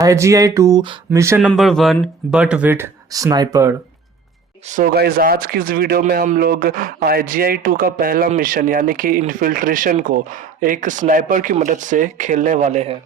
IGI-2 mission number 1 but with sniper. So guys आज की इस वीडियो में हम लोग IGI-2 का पहला मिशन यानी कि इन्फिल्ट्रेशन को एक स्नाइपर की मदद से खेलने वाले हैं।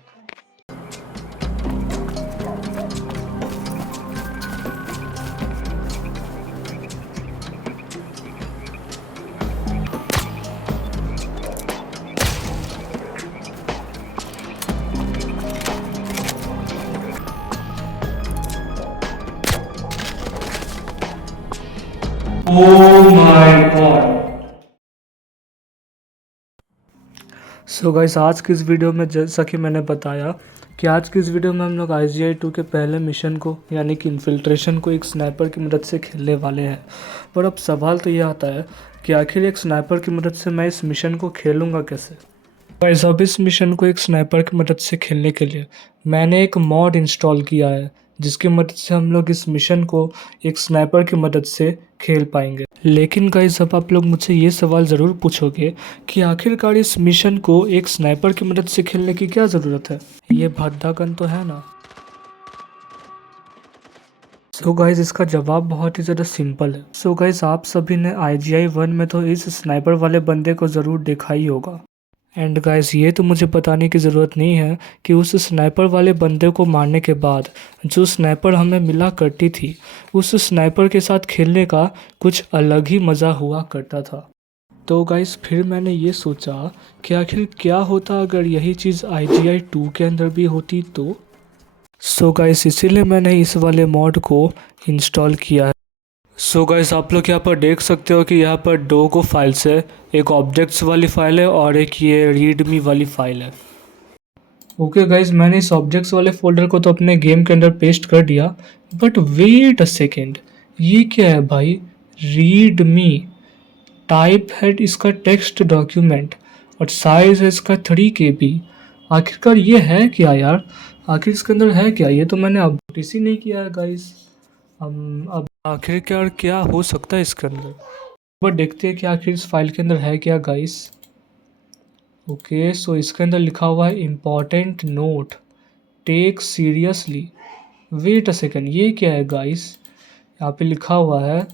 Oh my God. So guys आज की इस वीडियो में जैसा कि मैंने बताया कि आज की इस वीडियो में हम लोग IGI-2 के पहले मिशन को यानी कि इन्फिल्ट्रेशन को एक स्नाइपर की मदद से खेलने वाले हैं। पर अब सवाल तो ये आता है कि आखिर एक स्नाइपर की मदद से मैं इस मिशन को खेलूँगा कैसे। गाइस अब इस मिशन को एक स्नाइपर की मदद से खेलने के लिए मैंने एक मॉड इंस्टॉल किया है जिसकी मदद से हम लोग इस मिशन को एक स्नाइपर की मदद से खेल पाएंगे। लेकिन गाइस अब आप लोग मुझसे ये सवाल ज़रूर पूछोगे कि आखिरकार इस मिशन को एक स्नाइपर की मदद से खेलने की क्या ज़रूरत है, ये भद्दा गन तो है ना। सो गाइस इसका जवाब बहुत ही ज़्यादा सिंपल है। सो गाइस आप सभी ने IGI-1 में तो इस स्नाइपर वाले बंदे को ज़रूर देखा ही होगा। एंड गाइस ये तो मुझे बताने की ज़रूरत नहीं है कि उस स्नाइपर वाले बंदे को मारने के बाद जो स्नाइपर हमें मिला करती थी उस स्नाइपर के साथ खेलने का कुछ अलग ही मज़ा हुआ करता था। तो गाइस फिर मैंने ये सोचा कि आखिर क्या होता अगर यही चीज़ IGI-2 के अंदर भी होती तो। सो गाइस इसीलिए मैंने इस वाले मॉड को इंस्टॉल किया है। सो गाइस आप लोग यहाँ पर देख सकते हो कि यहाँ पर दो को फाइल्स है, एक ऑब्जेक्ट्स वाली फाइल है और एक ये रीडमी वाली फाइल है। ओके गाइस मैंने इस ऑब्जेक्ट्स वाले फोल्डर को तो अपने गेम के अंदर पेस्ट कर दिया, बट वेट अ सेकेंड, ये क्या है भाई? रीडमी टाइप है इसका टेक्स्ट डॉक्यूमेंट और साइज है इसका 3 KB। आखिरकार ये है क्या यार? आखिर इसके अंदर है क्या? ये तो मैंने अब नोटिस ही नहीं किया है गाइस। अब आखिरकार क्या हो सकता है इसके अंदर, बट देखते हैं कि आखिर इस फाइल के अंदर है क्या गाइस। ओके सो इसके अंदर लिखा हुआ है important note take seriously. Wait a second, ये क्या है गाइस? यहाँ पे लिखा हुआ है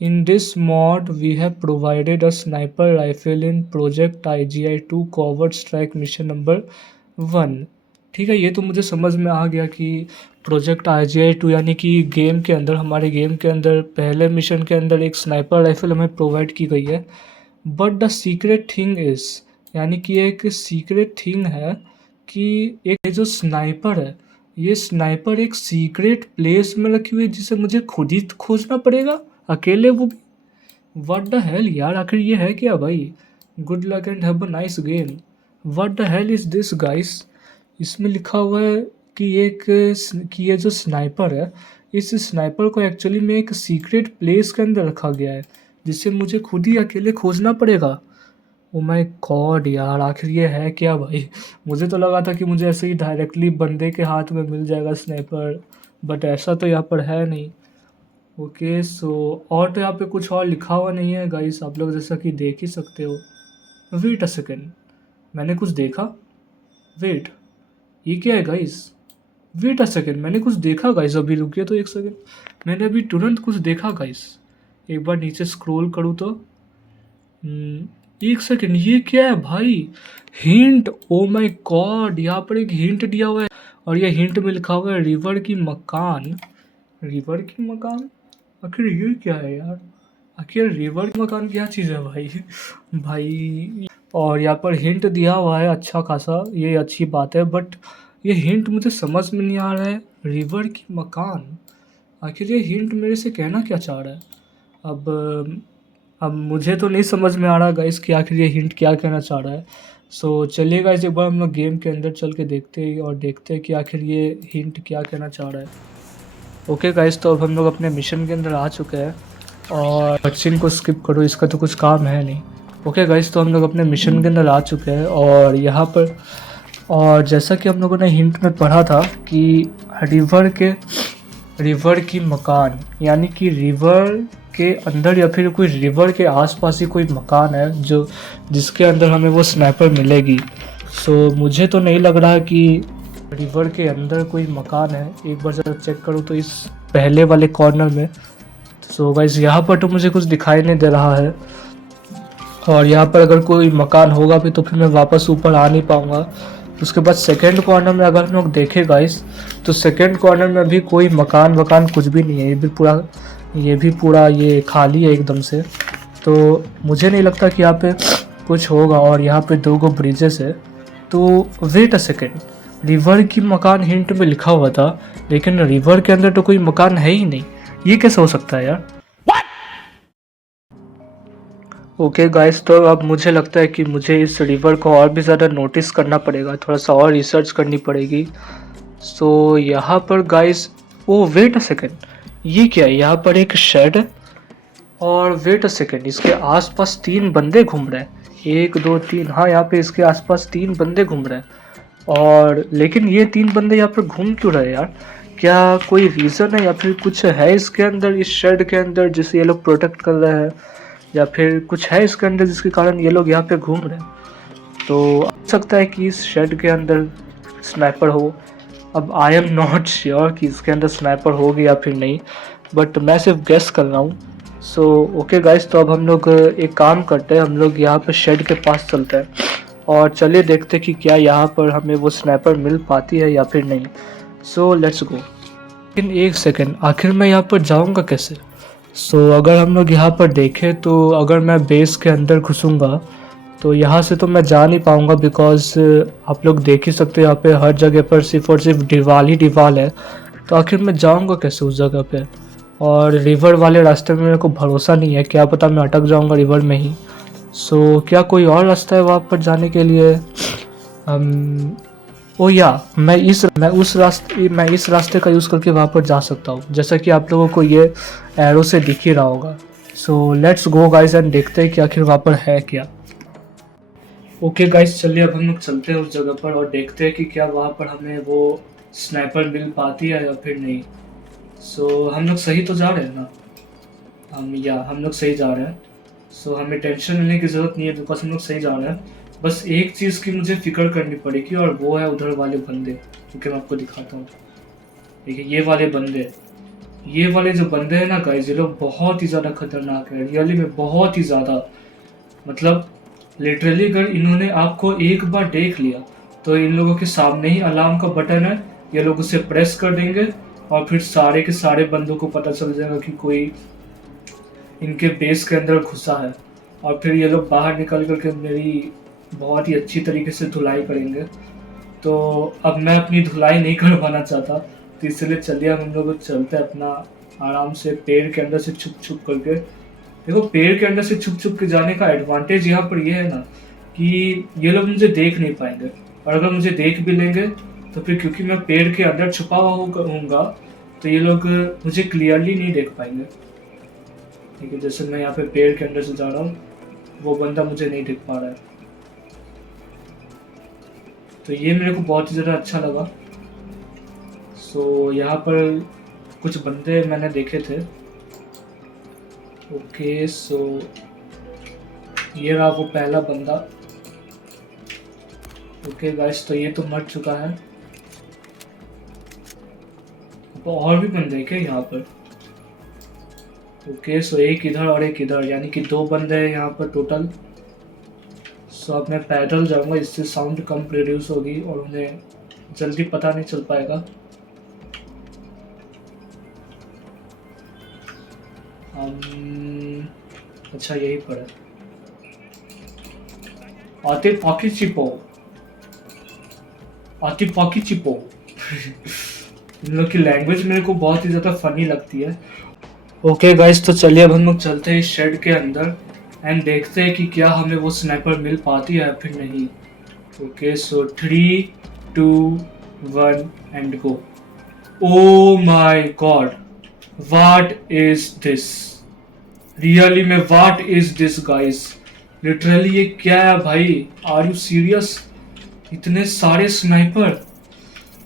in this mod we have provided a sniper rifle in project IGI-2 covert strike mission number 1। ठीक है, ये तो मुझे समझ में आ गया कि प्रोजेक्ट IGI-2 यानी कि गेम के अंदर, हमारे गेम के अंदर पहले मिशन के अंदर एक स्नाइपर राइफल हमें प्रोवाइड की गई है। But the secret thing is, यानी कि एक सीक्रेट थिंग है कि एक ये जो स्नाइपर है ये स्नाइपर एक सीक्रेट प्लेस में रखी हुई है जिसे मुझे खुद ही खोजना पड़ेगा अकेले, वो भी। व्हाट द हेल यार, आखिर ये है क्या भाई? Good luck and have a nice game. What the hell is this guys? इसमें लिखा हुआ है कि ये जो स्नाइपर है इस स्नाइपर को एक्चुअली में एक सीक्रेट प्लेस के अंदर रखा गया है जिसे मुझे खुद ही अकेले खोजना पड़ेगा। ओ माय गॉड यार, आखिर ये है क्या भाई? मुझे तो लगा था कि मुझे ऐसे ही डायरेक्टली बंदे के हाथ में मिल जाएगा स्नाइपर, बट ऐसा तो यहाँ पर है नहीं। ओके सो और तो यहाँ पे कुछ और लिखा हुआ नहीं है गाइस, आप लोग जैसा कि देख ही सकते हो। वेट अ सेकेंड, मैंने कुछ देखा। वेट, ये क्या है गाइस? वेट अ सेकेंड, मैंने कुछ देखा गाइस। अभी रुकिए तो एक सेकेंड, मैंने अभी तुरंत कुछ देखा गाइस। एक बार नीचे स्क्रॉल करूँ तो एक सेकेंड, ये क्या है भाई? हिंट, ओ माय गॉड, यहाँ पर एक हिंट दिया हुआ है और ये हिंट में लिखा हुआ है रिवर की मकान। रिवर की मकान, आखिर ये क्या है यार? आखिर रिवर की मकान क्या चीज़ है भाई? भाई, और यहाँ पर हिंट दिया हुआ है अच्छा खासा, ये अच्छी बात है, बट ये हिंट मुझे समझ में नहीं आ रहा है। रिवर की मकान, आखिर ये हिंट मेरे से कहना क्या चाह रहा है? अब अब मुझे तो नहीं समझ में आ रहा गाइस कि आखिर ये हिंट क्या कहना चाह रहा है। सो चलिए गाइस एक बार हम लोग गेम के अंदर चल के देखते हैं और देखते हैं कि आखिर ये हिंट क्या कहना चाह रहा है। ओके गाइस तो अब हम लोग अपने मिशन के अंदर आ चुके हैं और क्वेश्चन को स्किप करो, इसका तो कुछ काम है नहीं। ओके गाइस तो हम लोग अपने मिशन के अंदर आ चुके हैं और यहाँ पर, और जैसा कि हम लोगों ने हिंट में पढ़ा था कि रिवर की मकान यानी कि रिवर के अंदर या फिर कोई रिवर के आसपास ही कोई मकान है जो जिसके अंदर हमें वो स्नाइपर मिलेगी। सो मुझे तो नहीं लग रहा कि रिवर के अंदर कोई मकान है, एक बार ज़रा चेक करूँ तो इस पहले वाले कॉर्नर में। सो गाइस यहाँ पर तो मुझे कुछ दिखाई नहीं दे रहा है, और यहाँ पर अगर कोई मकान होगा भी तो फिर मैं वापस ऊपर आ नहीं पाऊँगा। उसके बाद सेकंड कॉर्नर में अगर हम लोग देखें गाइस, तो सेकंड कॉर्नर में भी कोई मकान वकान कुछ भी नहीं है, ये भी पूरा ये खाली है एकदम से। तो मुझे नहीं लगता कि यहाँ पे कुछ होगा, और यहाँ पे 2 गो ब्रिजेस है। तो वेट अ सेकेंड, रिवर की मकान हिंट में लिखा हुआ था, लेकिन रिवर के अंदर तो कोई मकान है ही नहीं। ये कैसे हो सकता है यार? ओके गाइस, तो अब मुझे लगता है कि मुझे इस रिवर को और भी ज़्यादा नोटिस करना पड़ेगा, थोड़ा सा और रिसर्च करनी पड़ेगी। सो यहाँ पर guys, oh wait a second, ये क्या है? यहाँ पर एक शेड है, और वेट अ सेकेंड, इसके आसपास 3 बंदे घूम रहे हैं। 1 2 3, हाँ यहाँ पे इसके आसपास 3 बंदे घूम रहे हैं। और लेकिन ये 3 बंदे यहाँ पर घूम क्यों रहे हैं यार? क्या कोई रीज़न है या फिर कुछ है इसके अंदर, इस शेड के अंदर, जिसे ये लोग प्रोटेक्ट कर रहे हैं, या फिर कुछ है इसके अंदर जिसके कारण ये लोग यहाँ पे घूम रहे हैं? तो हो सकता है कि इस शेड के अंदर स्नाइपर हो। अब आई एम नॉट श्योर कि इसके अंदर स्नाइपर होगी या फिर नहीं, बट मैं सिर्फ गेस कर रहा हूँ। सो ओके गाइस, तो अब हम लोग एक काम करते हैं, हम लोग यहाँ पे शेड के पास चलते हैं, और चलिए देखते कि क्या यहाँ पर हमें वो स्नाइपर मिल पाती है या फिर नहीं। So let's go. लेकिन एक सेकेंड, आखिर मैं यहाँ पर जाऊँगा कैसे? सो अगर हम लोग यहाँ पर देखें तो अगर मैं बेस के अंदर घुसूँगा तो यहाँ से तो मैं जा नहीं पाऊँगा, बिकॉज आप लोग देख ही सकते हो यहाँ पे हर जगह पर सिर्फ और सिर्फ दीवार ही दीवार है। तो आखिर मैं जाऊँगा कैसे उस जगह पे? और रिवर वाले रास्ते में मेरे को भरोसा नहीं है, क्या पता मैं अटक जाऊँगा रिवर में ही। सो क्या कोई और रास्ता है वहाँ पर जाने के लिए? ओ या मैं इस रास्ते का यूज़ करके वहाँ पर जा सकता हूँ, जैसा कि आप लोगों को ये एरो से दिख ही रहा होगा। So let's go guys and देखते हैं कि आखिर वहाँ पर है क्या। ओके गाइस, चलिए अब हम लोग चलते हैं उस जगह पर और देखते हैं कि क्या वहाँ पर हमें वो स्नाइपर मिल पाती है या फिर नहीं। सो हम लोग सही तो जा रहे हैं ना? हम लोग सही जा रहे हैं। सो हमें टेंशन लेने की ज़रूरत नहीं है, बिकॉज हम लोग सही जा रहे हैं। बस एक चीज़ की मुझे फिक्र करनी पड़ेगी, और वो है उधर वाले बंदे, क्योंकि मैं आपको दिखाता हूँ। देखिए ये वाले जो बंदे हैं ना गाइस, ये लोग बहुत ही ज़्यादा खतरनाक है, रियली में बहुत ही ज़्यादा। मतलब लिटरली अगर इन्होंने आपको एक बार देख लिया तो इन लोगों के सामने ही अलार्म का बटन है, ये लोग उसे प्रेस कर देंगे, और फिर सारे के सारे बंदों को पता चल जाएगा कि कोई इनके बेस के अंदर घुसा है, और फिर ये लोग बाहर निकल करके मेरी बहुत ही अच्छी तरीके से धुलाई करेंगे। तो अब मैं अपनी धुलाई नहीं करवाना चाहता, तो इसलिए चलिए हम लोग चलते हैं अपना आराम से पेड़ के अंदर से छुप छुप करके। देखो, पेड़ के अंदर से छुप छुप के जाने का एडवांटेज यहाँ पर ये है ना कि ये लोग मुझे देख नहीं पाएंगे, और अगर मुझे देख भी लेंगे तो फिर क्योंकि मैं पेड़ के अंदर छुपा हुआ होऊंगा तो ये लोग मुझे क्लियरली नहीं देख पाएंगे। ठीक है, जैसे मैं यहाँ पे पेड़ के अंदर से जा रहा हूँ, वो बंदा मुझे नहीं देख पा रहा है। तो ये मेरे को बहुत ही ज़्यादा अच्छा लगा। सो यहाँ पर कुछ बंदे मैंने देखे थे। ओके, सो ये रहा वो पहला बंदा। ओके गाइस, तो ये तो मर चुका है। और भी बंदे क्या यहाँ पर? ओके, सो एक इधर और एक इधर, यानी कि 2 बंदे हैं यहाँ पर टोटल। सो अब मैं पैदल जाऊँगा, इससे साउंड कम प्रोड्यूस होगी और उन्हें जल्दी पता नहीं चल पाएगा। अच्छा, यही पर है। आते पाकी चिपो इन लोग की लैंग्वेज मेरे को बहुत ही ज़्यादा फनी लगती है। ओके गाइस, तो चलिए अब हम लोग चलते हैं इस शेड के अंदर एंड देखते हैं कि क्या हमें वो स्नाइपर मिल पाती है या फिर नहीं। Okay, so 3 2 1 and go. Oh my god, what is this? Really में what is this guys? Literally ये क्या है भाई? Are you serious? इतने सारे स्नाइपर,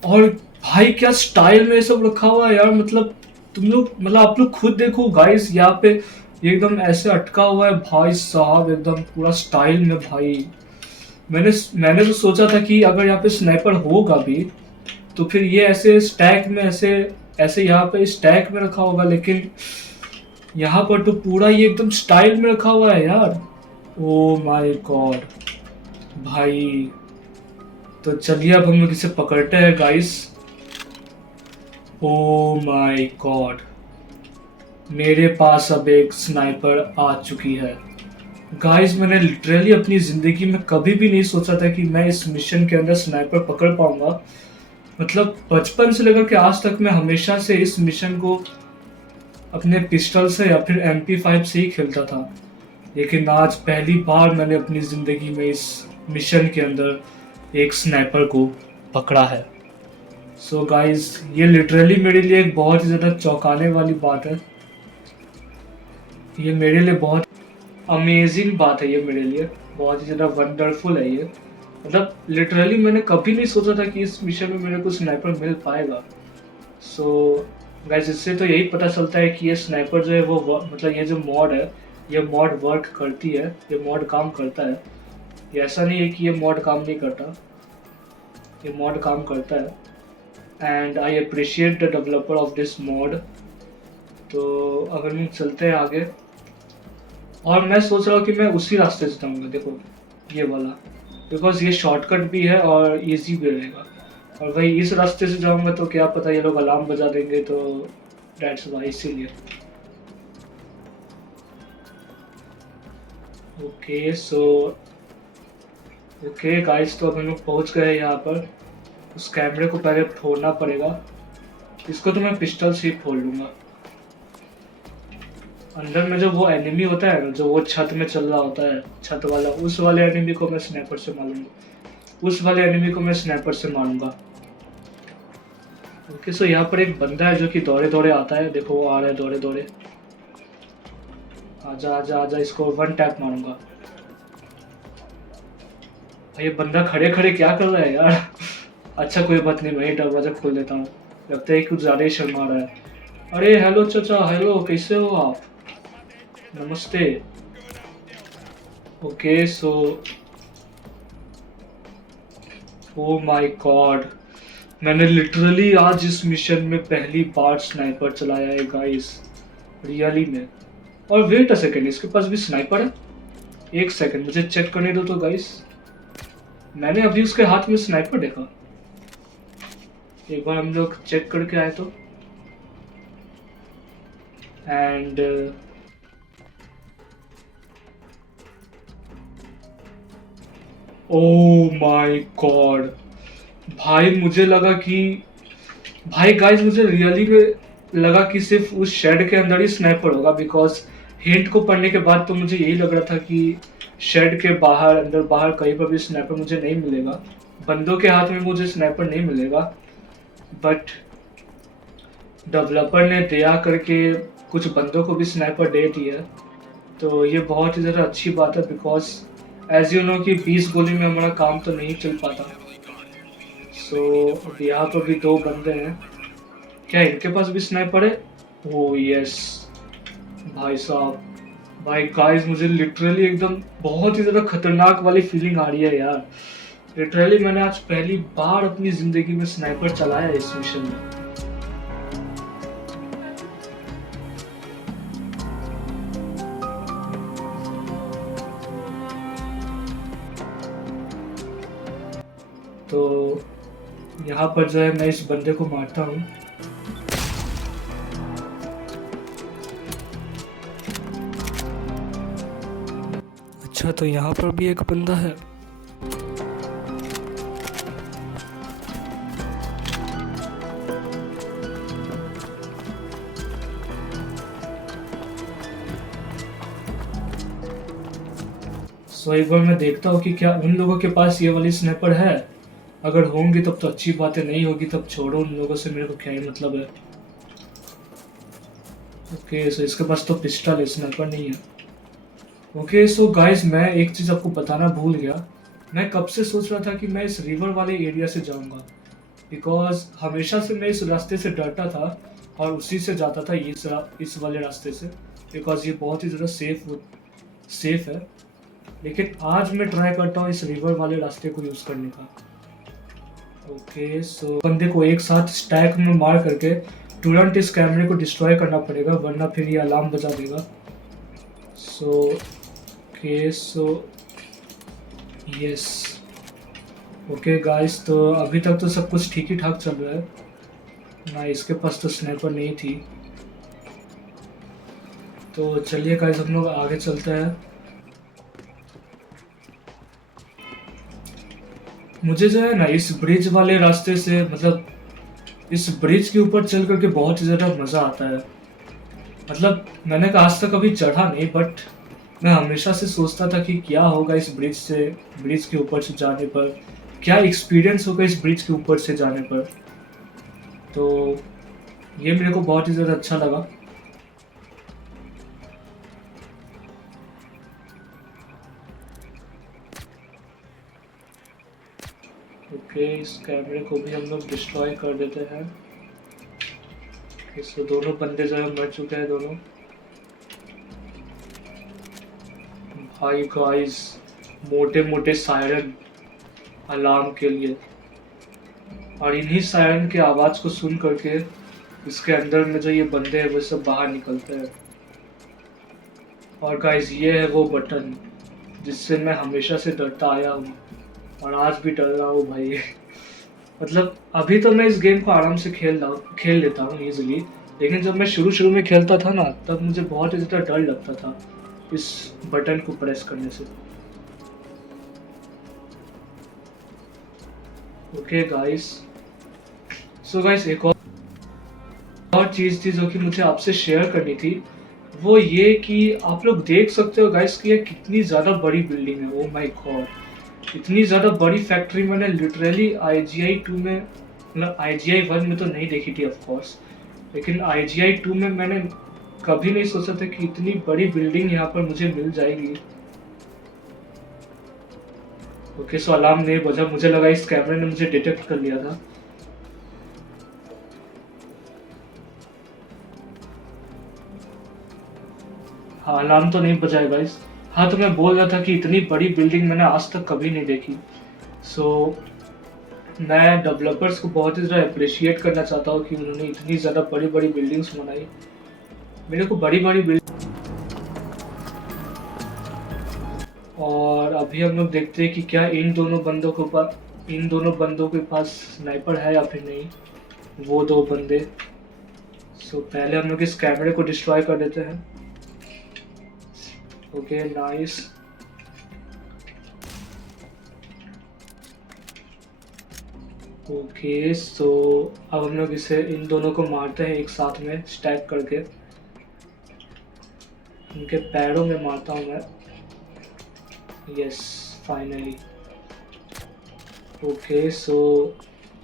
और भाई क्या स्टाइल में सब रखा हुआ है यार। मतलब तुम लोग, मतलब आप लोग खुद देखो गाइस, यहाँ पे एकदम ऐसे अटका हुआ है भाई साहब, एकदम पूरा स्टाइल में भाई। मैंने तो सोचा था कि अगर यहाँ पे स्नाइपर होगा भी तो फिर ये ऐसे स्टैक में ऐसे ऐसे यहाँ पे स्टैक में रखा होगा, लेकिन यहाँ पर तो पूरा ये एकदम स्टाइल में रखा हुआ है यार। ओ माय गॉड भाई। तो चलिए अब हम लोग इसे पकड़ते हैं गाइस। ओ माय गॉड, मेरे पास अब एक स्नाइपर आ चुकी है गाइस। मैंने लिटरली अपनी ज़िंदगी में कभी भी नहीं सोचा था कि मैं इस मिशन के अंदर स्नाइपर पकड़ पाऊंगा। मतलब बचपन से लेकर के आज तक मैं हमेशा से इस मिशन को अपने पिस्टल से या फिर MP5 से ही खेलता था, लेकिन आज पहली बार मैंने अपनी ज़िंदगी में इस मिशन के अंदर एक स्नाइपर को पकड़ा है। सो गाइस, ये लिटरली मेरे लिए एक बहुत ही ज़्यादा चौंकाने वाली बात है। ये मेरे लिए बहुत अमेजिंग बात है, ये मेरे लिए बहुत ही ज़्यादा वंडरफुल है ये। मतलब लिटरली मैंने कभी नहीं सोचा था कि इस मिशन में मेरे को स्नाइपर मिल पाएगा। सो गाइस, इससे तो यही पता चलता है कि ये स्नाइपर जो है वो मतलब ये जो मॉड है, ये मॉड वर्क करती है, ये मॉड काम करता है। ये ऐसा नहीं है कि ये मॉड काम नहीं करता, ये मॉड काम करता है। And I appreciate the developer of this mod. तो अगर हम चलते हैं आगे, और मैं सोच रहा हूँ कि मैं उसी रास्ते से जाऊँगा, देखो ये वाला, बिकॉज ये शॉर्टकट भी है और इजी भी रहेगा। और भाई इस रास्ते से जाऊँगा तो क्या पता ये लोग अलार्म बजा देंगे, तो डेट्स वाई, इसीलिए। ओके सो ओके गाइस, तो अब हम लोग पहुँच गए यहाँ पर। उस कैमरे को पहले फोड़ना पड़ेगा, इसको तो मैं पिस्टल से ही फोड़ लूँगा। अंदर में जो वो एनिमी होता है ना, जो वो छत में चल रहा होता है, छत वाला, उस वाले एनिमी को मैं स्नाइपर से मारूंगा, उस वाले एनिमी को मैं स्नाइपर से मारूंगा। ओके सो यहाँ पर एक बंदा है जो कि दौड़े दौड़े आता है, देखो वो आ रहा है दौड़े दौड़े। आजा आजा आजा, इसको वन टैप मारूंगा। ये बंदा खड़े खड़े क्या कर रहा है यार। अच्छा कोई बात नहीं, मैं दरवाजा खोल देता हूँ, लगता है कुछ ज़्यादा ही शर्मा रहा है। अरे हेलो चाचा, हेलो, कैसे हो आप? नमस्ते। Okay so O my God, मैंने लिटरली आज इस मिशन में पहली बार स्नाइपर चलाया है गाइस, रियली में। और वेट अ सेकेंड, इसके पास भी स्नाइपर है? एक सेकेंड मुझे चेक करने दो तो गाइस, मैंने अभी उसके हाथ में स्नाइपर देखा। एक बार हम लोग चेक करके आए तो। एंड ओ माय गॉड भाई, मुझे लगा कि भाई गाइस, मुझे रियली में लगा कि सिर्फ उस शेड के अंदर ही स्नाइपर होगा, बिकॉज हिंट को पढ़ने के बाद तो मुझे यही लग रहा था कि शेड के बाहर, अंदर बाहर कहीं पर भी स्नाइपर मुझे नहीं मिलेगा, बंदों के हाथ में मुझे स्नाइपर नहीं मिलेगा। बट डेवलपर ने दया करके कुछ बंदों को भी स्नाइपर दे दिया, तो ये बहुत ही ज़्यादा अच्छी बात है, बिकॉज एज यू नो कि 20 गोली में हमारा काम तो नहीं चल पाता। सो यहाँ पर भी दो बंदे हैं, क्या इनके पास भी स्नाइपर है? ओह यस भाई साहब। भाई गाइस, मुझे लिटरली एकदम बहुत ही ज़्यादा खतरनाक वाली फीलिंग आ रही है यार। लिटरली मैंने आज पहली बार अपनी ज़िंदगी में स्नाइपर चलाया है इस मिशन में। तो यहाँ पर जो है मैं इस बंदे को मारता हूँ। अच्छा तो यहाँ पर भी एक बंदा है। सो एक बार मैं देखता हूँ कि क्या उन लोगों के पास ये वाली स्नाइपर है। अगर होंगी तब तो अच्छी बात है, नहीं होगी तब छोड़ो, उन लोगों से मेरे को क्या ही मतलब है। ओके सो इसके पास तो पिस्टल है, स्नाइपर नहीं है। ओके सो गाइस, मैं एक चीज़ आपको बताना भूल गया। मैं कब से सोच रहा था कि मैं इस रिवर वाले एरिया से जाऊंगा, बिकॉज हमेशा से मैं इस रास्ते से डरता था और उसी से जाता था, इस वाले रास्ते से, बिकॉज ये बहुत ही ज़्यादा सेफ है। लेकिन आज मैं ट्राई करता हूँ इस रिवर वाले रास्ते को यूज़ करने का। ओके सो बंदे को एक साथ स्टैक में मार करके तुरंत इस कैमरे को डिस्ट्रॉय करना पड़ेगा, वरना फिर ये अलार्म बजा देगा। So okay so yes okay guys, तो अभी तक तो सब कुछ ठीक ही ठाक चल रहा है ना। इसके पास तो स्नाइपर नहीं थी, तो चलिए गाइस हम लोग आगे चलते हैं। मुझे जो है ना इस ब्रिज वाले रास्ते से, मतलब इस ब्रिज के ऊपर चल करके बहुत ही ज़्यादा मज़ा आता है। मतलब मैंने आज तक कभी चढ़ा नहीं, बट मैं हमेशा से सोचता था कि क्या होगा इस ब्रिज के ऊपर से जाने पर, क्या एक्सपीरियंस होगा इस ब्रिज के ऊपर से जाने पर। तो ये मेरे को बहुत ही ज़्यादा अच्छा लगा। ओके इस कैमरे को भी हम लोग डिस्ट्रॉय कर देते हैं। इससे दोनों बंदे जो है मर चुके हैं दोनों। भाई गाइस, मोटे मोटे सायरन अलार्म के लिए, और इन्हीं सायरन की आवाज़ को सुन करके इसके अंदर में जो ये बंदे हैं वो सब बाहर निकलते हैं। और गाइस ये है वो बटन जिससे मैं हमेशा से डरता आया हूँ, और आज भी डर रहा हूँ भाई। मतलब अभी तो मैं इस गेम को आराम से खेल लेता हूँ इजीली, लेकिन जब मैं शुरू शुरू में खेलता था ना, तब मुझे बहुत ही ज़्यादा डर लगता था इस बटन को प्रेस करने से। ओके गाइस, सो गाइस एक और चीज़ थी जो कि मुझे आपसे शेयर करनी थी, वो ये कि आप लोग देख सकते हो गाइस कि ये कितनी ज़्यादा बड़ी बिल्डिंग है। ओह माय गॉड, इतनी ज़्यादा बड़ी फैक्ट्री मैंने लिटरली IGI 2 में, मतलब IGI 1 में तो नहीं देखी थी ऑफ कोर्स, लेकिन IGI 2 में मैंने कभी नहीं सोचा था कि इतनी बड़ी बिल्डिंग यहाँ पर मुझे मिल जाएगी। ओके सो अलार्म नहीं बजा, मुझे लगा इस कैमरे ने मुझे डिटेक्ट कर लिया था। हाँ अलार्म तो नहीं बजा है गाइस। हाँ तो मैं बोल रहा था कि इतनी बड़ी बिल्डिंग मैंने आज तक कभी नहीं देखी। सो मैं डेवलपर्स को बहुत ही ज़्यादा अप्रिशिएट करना चाहता हूँ कि उन्होंने इतनी ज़्यादा बड़ी बड़ी बिल्डिंग्स बनाई। मेरे को बड़ी बड़ी बिल्डिंग, और अभी हम लोग देखते हैं कि क्या इन दोनों बंदों के पास स्नाइपर है या फिर नहीं, वो दो बंदे। सो पहले हम लोग इस कैमरे को डिस्ट्रॉय कर देते हैं। ओके नाइस, ओके सो अब हम लोग इन दोनों को मारते हैं एक साथ में स्टैक करके। उनके पैरों में मारता हूँ मैं। Yes finally. ओके सो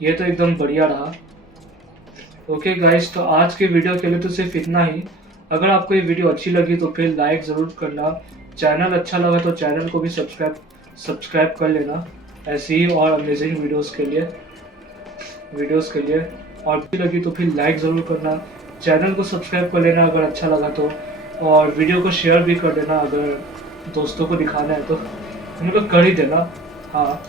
ये तो एकदम बढ़िया रहा। ओके गाइस, तो आज के वीडियो के लिए तो सिर्फ इतना ही। अगर आपको ये वीडियो अच्छी लगी तो फिर लाइक ज़रूर करना। चैनल अच्छा लगा तो चैनल को भी सब्सक्राइब कर लेना, ऐसी ही और अमेजिंग वीडियोस के लिए। और अच्छी लगी तो फिर लाइक ज़रूर करना, चैनल को सब्सक्राइब कर लेना अगर अच्छा लगा तो, और वीडियो को शेयर भी कर देना अगर दोस्तों को दिखाना है तो हम लोग कर ही देना। हाँ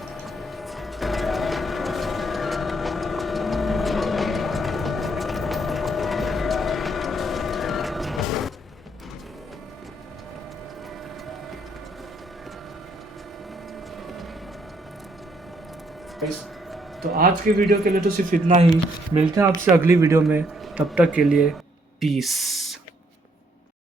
तो आज के वीडियो के लिए तो सिर्फ इतना ही। मिलते हैं आपसे अगली वीडियो में, तब तक के लिए पीस।